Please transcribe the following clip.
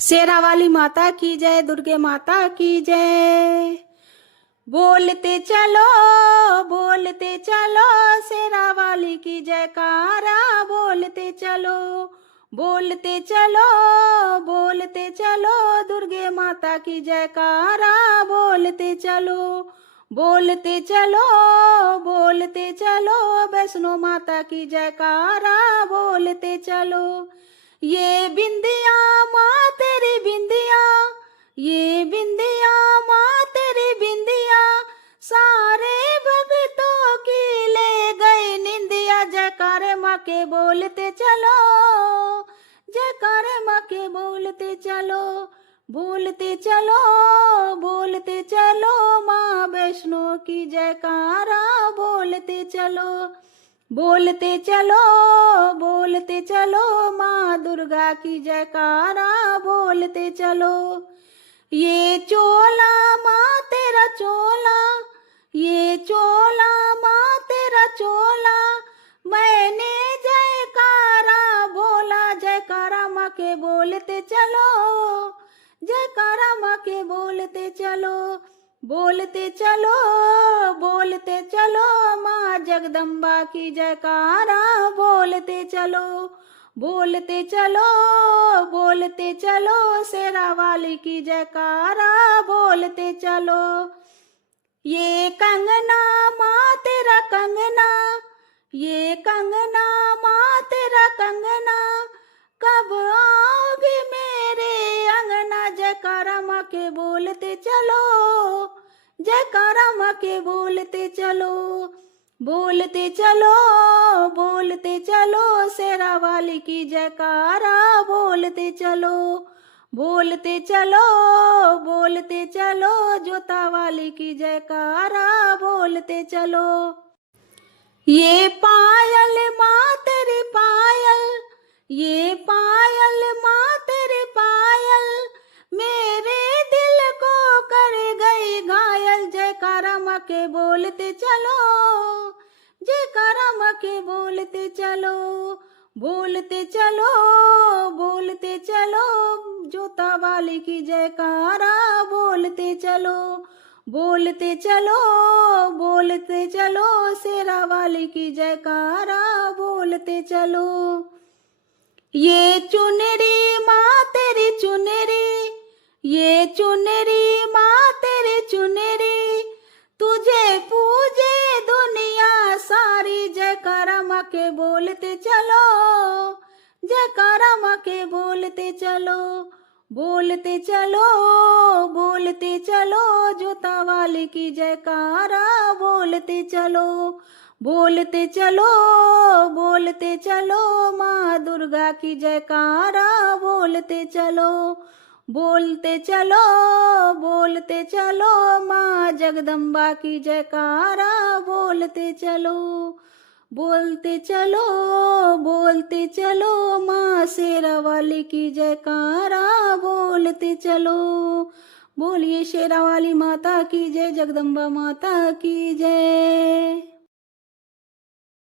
शेरा वाली माता की जय, दुर्गे माता की जय। बोलते चलो शेरा वाली की जयकारा, बोलते चलो बोलते चलो दुर्गे माता की जयकारा, बोलते चलो वैष्णो माता की जयकारा, बोलते चलो। ये बिंदिया माँ तेरी बिंदिया, ये बिंदिया माँ तेरी बिंदिया, सारे भक्तों की ले गई निंदिया। जयकारे माँ के बोलते चलो, जयकारे माँ के बोलते चलो, बोलते चलो माँ वैष्णो की जयकारा, बोलते चलो माँ दुर्गा की जयकारा, बोलते चलो। ये चोला माँ तेरा चोला, ये चोला माँ तेरा चोला, मैंने जयकारा बोला। जयकारा माँ के बोलते चलो, जयकारा माँ के बोलते चलो माँ जगदम्बा की जयकारा, बोलते चलो शेरा वाली की जयकारा, बोलते चलो। ये कंगना माँ तेरा कंगना, ये कंगना माँ तेरा कंगना, कब आओगे मेरे अंगना। जयकारा माँ के बोलते चलो, जयकारा माँ के बोलते चलो शेरा वाली की जयकारा, बोलते चलो जोता वाली की जयकारा, बोलते चलो। ये पायल माँ तेरी पायल, ये पायल माँ तेरी पायल, मेरे दिल को कर गई घायल। जयकारा माँ के बोलते चलो, जयकारा माँ के बोलते चलो जोता वाली की जयकारा, बोलते चलो शेरा वाली की जयकारा, बोलते चलो। ये चुनरी माँ तेरी चुनरी, ये चुनरी माँ तेरी चुनरी, तुझे पूजे दुनिया सारी। जयकारा माँ के बोलते चलो, जयकारा माँ के बोलते चलो जोता वाली की जयकारा, बोलते चलो माँ दुर्गा की जयकारा, बोलते चलो माँ जगदम्बा की जयकारा, बोलते चलो माँ शेरा वाली की जयकारा, बोलते चलो। बोलिए शेरा वाली माता की जय, जगदम्बा माता की जय।